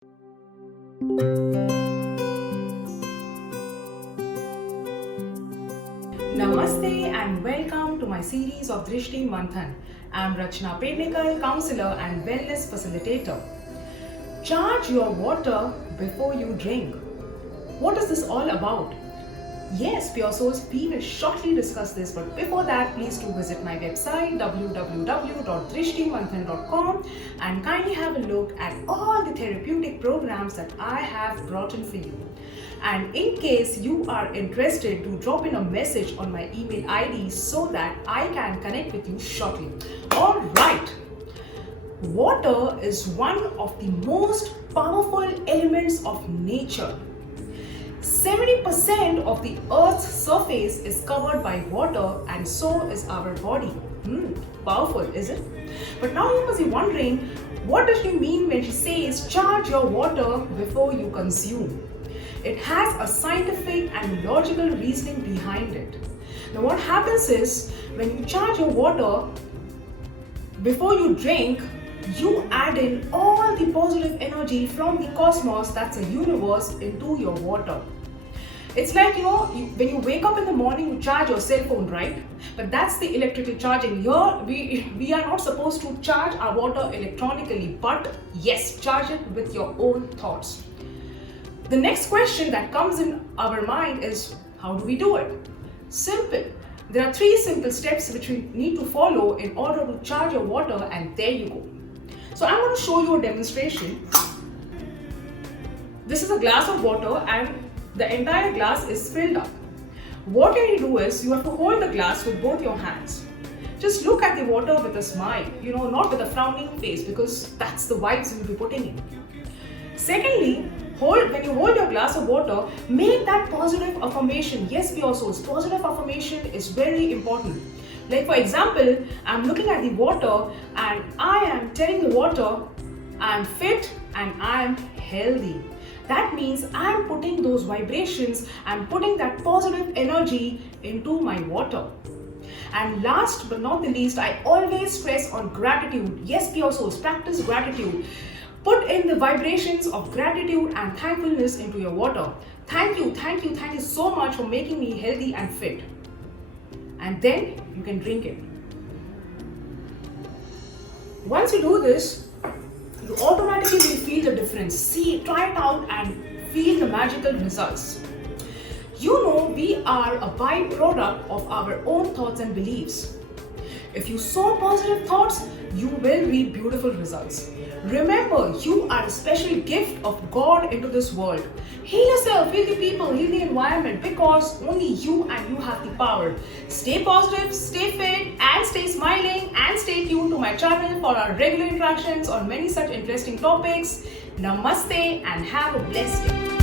Namaste and welcome to my series of Drishti Manthan. I am Rachna Pednekar, counselor and wellness facilitator. Charge your water before you drink. What is this all about? Yes, Pure Souls, we will shortly discuss this, but before that, please do visit my website www.drishtimanthan.com and kindly have a look at all the therapeutic programs that I have brought in for you. And in case you are interested, to drop in a message on my email ID so that I can connect with you shortly. All right. Water is one of the most powerful elements of nature. 70% of the Earth's surface is covered by water, and so is our body. Powerful, is it? But now you must be wondering, what does she mean when she says charge your water before you consume? It has a scientific and logical reasoning behind it. Now what happens is, when you charge your water before you drink, you add in all the positive energy from the cosmos, that's a universe, into your water. It's like, when you wake up in the morning, you charge your cell phone, right? But that's the electrical charging. Here, we are not supposed to charge our water electronically, but yes, charge it with your own thoughts. The next question that comes in our mind is, how do we do it? Simple. There are 3 simple steps which we need to follow in order to charge your water, and there you go. So I'm going to show you a demonstration. This is a glass of water and the entire glass is filled up. What you need to do is, you have to hold the glass with both your hands. Just look at the water with a smile, not with a frowning face, because that's the vibes you'll be putting in. Secondly, when you hold your glass of water, make that positive affirmation. Yes, Pure Souls, positive affirmation is very important. Like for example, I'm looking at the water and I am telling the water, I'm fit and I'm healthy. That means I'm putting those vibrations, I'm putting that positive energy into my water. And last but not the least, I always stress on gratitude. Yes, Pure Souls, practice gratitude. Put in the vibrations of gratitude and thankfulness into your water. Thank you so much for making me healthy and fit. And then you can drink it. Once you do this, you automatically will feel the difference. Try it out and feel the magical results. We are a byproduct of our own thoughts and beliefs. If you sow positive thoughts, you will reap beautiful results. Remember, you are a special gift of God into this world. Heal yourself, heal the people, heal the environment, because only you and you have the power. Stay positive, stay fit, and stay smiling, and stay tuned to my channel for our regular interactions on many such interesting topics. Namaste and have a blessed day.